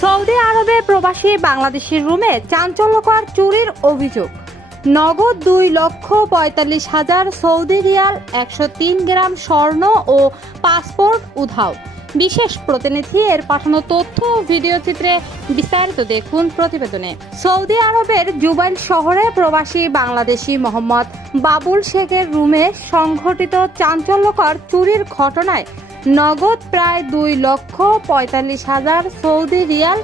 Saudi আরবে প্রবাসী বাংলাদেশের রুমে চাঞ্চল্যকর চুরির অভিযোগ। নগদ 2,45,000 সৌদি রিয়াল, 103 গ্রাম স্বর্ণ ও পাসপোর্ট উধাও। বিশেষ প্রতিনিধি এর পাঠানো তথ্য ও ভিডিও চিত্রে বিস্তারিত দেখুন প্রতিবেদনে। সৌদি আরবের জুবাইল শহরে প্রবাসী বাংলাদেশি মোহাম্মদ বাবুল শেখের রুমে সংঘটিত চাঞ্চল্যকর চুরির ঘটনায় নগদ প্রায় 2,45,000 সৌদি রিয়াল,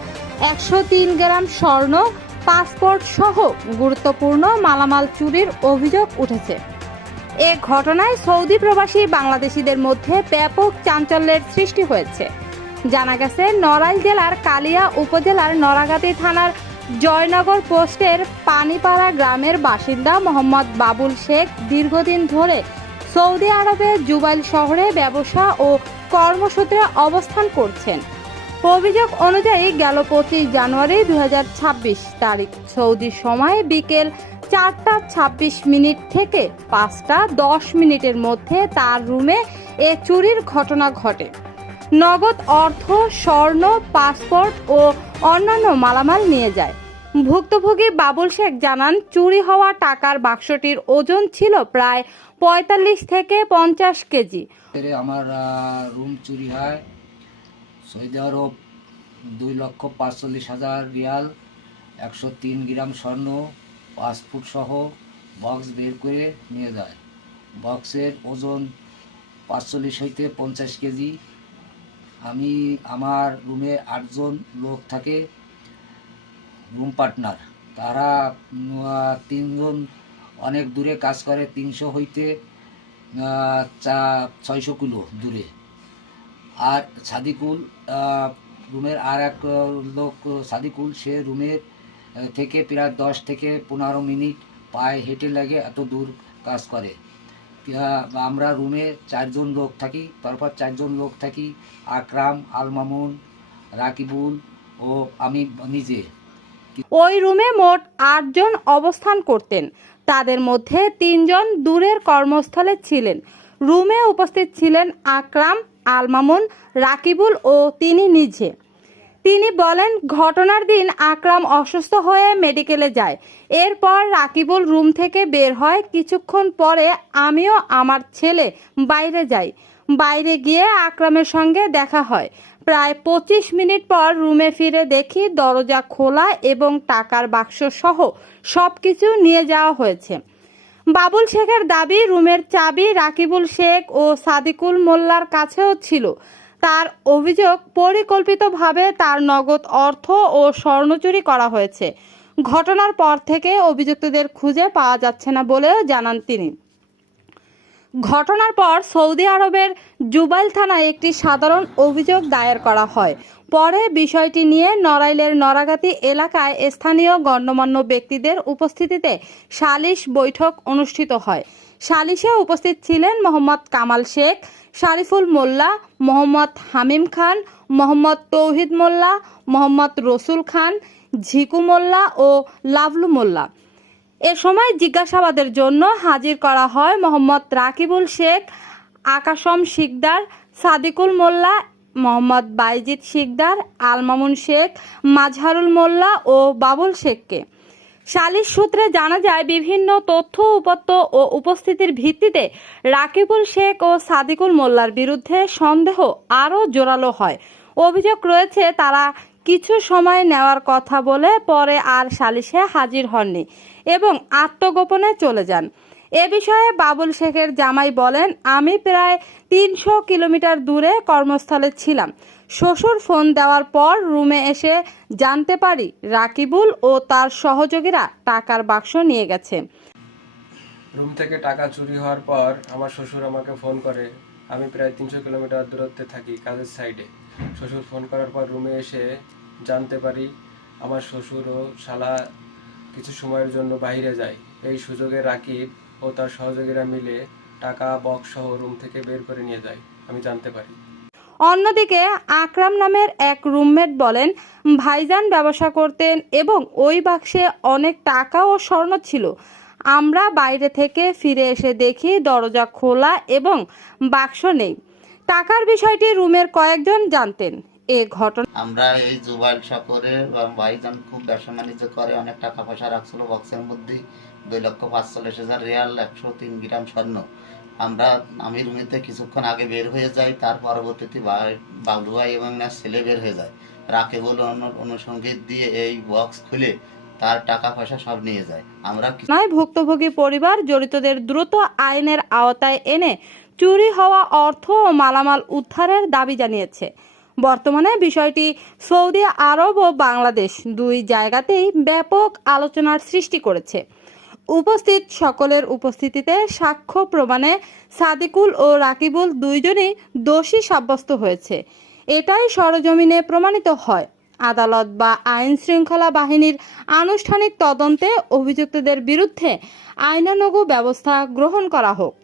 103 গ্রাম স্বর্ণ, পাসপোর্ট সহ গুরুত্বপূর্ণ মালামাল চুরির অভিযোগ উঠেছে। এ ঘটনায় সৌদি প্রবাসী বাংলাদেশিদের মধ্যে ব্যাপক চাঞ্চল্যের সৃষ্টি হয়েছে। জানা গেছে, নড়াইল জেলার কালিয়া উপজেলার নড়াগাতি থানার জয়নগর পোস্টের পানিপাড়া গ্রামের বাসিন্দা মোহাম্মদ বাবুল শেখ দীর্ঘদিন ধরে সৌদি আরবে জুবাইল শহরে ব্যবসা ও কর্মসূত্রে অবস্থান করছেন। অভিযোগ অনুযায়ী গেল 25 জানুয়ারি 2026 তারিখ সৌদি সময় বিকেল 4:26 থেকে 5:10 মধ্যে তার রুমে এ চুরির ঘটনা ঘটে। নগদ অর্থ, স্বর্ণ, পাসপোর্ট ও অন্যান্য মালামাল নিয়ে যায়। ভুক্তভোগী বাবুল শেখ জানান, চুরি হওয়া টাকার বাক্সটির ওজন ছিল প্রায় 45 থেকে 50 কেজি। আমার রুম চুরি হয়। সৌদি আরব 2,45,000 রিয়াল, 103 গ্রাম স্বর্ণ, পাসপোর্ট সহ বক্স বের করে নিয়ে যায়। বক্সের ওজন 45 হইতে 50 কেজি। আমার রুমে 8 জন লোক থাকে, রুম পার্টনার। তারা 3 জন অনেক দূরে কাজ করে, 300 হইতে 600 কিলো দূরে। আর সাদিকুল, রুমের আর এক লোক সাদিকুল, সে রুমের থেকে প্রায় 10 থেকে 15 মিনিট পায়ে হেঁটে লাগে এত দূর কাজ করে। আমরা রুমে 4 জন লোক থাকি। তারপর 4 জন লোক থাকি আকরাম, আল মামুন, রাকিবুল ও আমি নিজে। ওই রুমে মোট 8 জন অবস্থান করতেন। তাদের মধ্যে 3 জন দূরের কর্মস্থলে ছিলেন। রুমে উপস্থিত ছিলেন আকরাম, আল মামুন, রাকিবুল ও তিনি নিজে। তিনি বলেন, ঘটনার দিন আকরাম অসুস্থ হয়ে মেডিকেলে যায়। এরপর রাকিবুল রুম থেকে বের হয়। কিছুক্ষণ পরে আমিও আমার ছেলে বাইরে যাই। বাইরে গিয়ে আকরামের সঙ্গে দেখা হয়। প্রায় 25 মিনিট পর রুমে ফিরে দেখি দরজা খোলা এবং টাকার বাক্স সহ সব কিছু নিয়ে যাওয়া হয়েছে। বাবুল শেখের দাবি, রুমের চাবি রাকিবুল শেখ ও সাদিকুল মোল্লার কাছেও ছিল। তার অভিযোগ, পরিকল্পিতভাবে তার নগদ অর্থ ও স্বর্ণ চুরি করা হয়েছে। ঘটনার পর থেকে অভিযুক্তদের খুঁজে পাওয়া যাচ্ছে না বলেও জানান তিনি। ঘটনার পর সৌদি আরবের জুবাইল থানায় একটি সাধারণ অভিযোগ দায়ের করা হয়। পরে বিষয়টি নিয়ে নড়াইলের নড়াগাতি এলাকায় স্থানীয় গণ্যমান্য ব্যক্তিদের উপস্থিতিতে সালিশ বৈঠক অনুষ্ঠিত হয়। সালিশে উপস্থিত ছিলেন মোহাম্মদ কামাল শেখ, শারিফুল মোল্লা, মোহাম্মদ হামিম খান, মোহাম্মদ তৌহিদ মোল্লা, মোহাম্মদ রসুল খান, ঝিকু মোল্লা ও লাভলু মোল্লা। এ সময় জিজ্ঞাসাবাদের জন্য হাজির করা হয় মোহাম্মদ রাকিবুল শেখ, আকাশম শিকদার, সাদিকুল মোল্লা, মোহাম্মদ বাইজিদ শিকদার, আল মামুন শেখ, মাজহারুল মোল্লা ও বাবুল শেখকে। সালিশ সূত্রে জানা যায়, বিভিন্ন তথ্য উপাত্ত ও উপস্থিতির ভিত্তিতে রাকিবুল শেখ ও সাদিকুল মোল্লার বিরুদ্ধে সন্দেহ আরও জোরালো হয়। অভিযোগ রয়েছে, তারা কিছু সময় নেওয়ার কথা বলে পরে আর সালিশে হাজির হননি এবং আত্মগোপনে চলে যান। এ বিষয়ে বাবুল শেখের জামাই বলেন, আমি প্রায় 300 কিলোমিটার দূরে কর্মস্থলে ছিলাম। শ্বশুর ফোন দেওয়ার পর রুমে এসে জানতে পারি রাকিবুল ও তার সহযোগীরা টাকার বাক্স নিয়ে গেছে। রুম থেকে টাকা চুরি হওয়ার পর আমার শ্বশুর আমাকে ফোন করে। আমি প্রায় 300 কিলোমিটার দূরত্বে থাকি, কাজের সাইডে। শ্বশুর ফোন করার পর রুমে এসে জানতে পারি আমার শ্বশুর ও শালা কিছু সময়ের জন্য বাইরে যায়। এই সুযোগে রাকিব ও তার সহযোগীরা মিলে টাকা বক্স সহ রুম থেকে বের করে নিয়ে যায়, আমি জানতে পারি। অন্যদিকে আকরাম নামের এক রুমমেট বলেন, ভাইজান ব্যবসা করতেন এবং ওই বাক্সে অনেক টাকা ও স্বর্ণ ছিল। আমরা বাইরে থেকে ফিরে এসে দেখি দরজা খোলা এবং বাক্স নেই। টাকার বিষয়টি রুমের কয়েকজন জানতেন। এ ঘটনা আমরা এই জুবাইল সাগরে ভাইজান খুব ব্যবসা বাণিজ্য করে, অনেক টাকা পয়সা রাখছিল বক্সের মধ্যে, 2,45,000 রিয়াল, 103 গ্রাম স্বর্ণ। আমি রুমেতে কিছুক্ষণ আগে বের হয়ে যাই, তার পরবর্তীতে বাবলু ভাই এবং না ছেলে বের হয়ে যায়। রাকিবুল অনুসঙ্গীত দিয়ে এই বক্স খুলে তার টাকা পয়সা সব নিয়ে যায়। আমরা ভুক্তভোগী পরিবার জড়িতদের দ্রুত আইনের আওতায় এনে চুরি হওয়া অর্থ ও মালামাল উদ্ধারের দাবি জানিয়েছে। বর্তমানে বিষয়টি সৌদি আরব ও বাংলাদেশ দুই জায়গাতেই ব্যাপক আলোচনার সৃষ্টি করেছে। উপস্থিত সকলের উপস্থিতিতে সাক্ষ্য প্রমাণে সাদিকুল ও রাকিবুল দুইজনই দোষী সাব্যস্ত হয়েছে। এটাই সরজমিনে প্রমাণিত হয়। আদালত বা আইন শৃঙ্খলা বাহিনীর আনুষ্ঠানিক তদন্তে অভিযুক্তদের বিরুদ্ধে আইনানুগ ব্যবস্থা গ্রহণ করা হোক।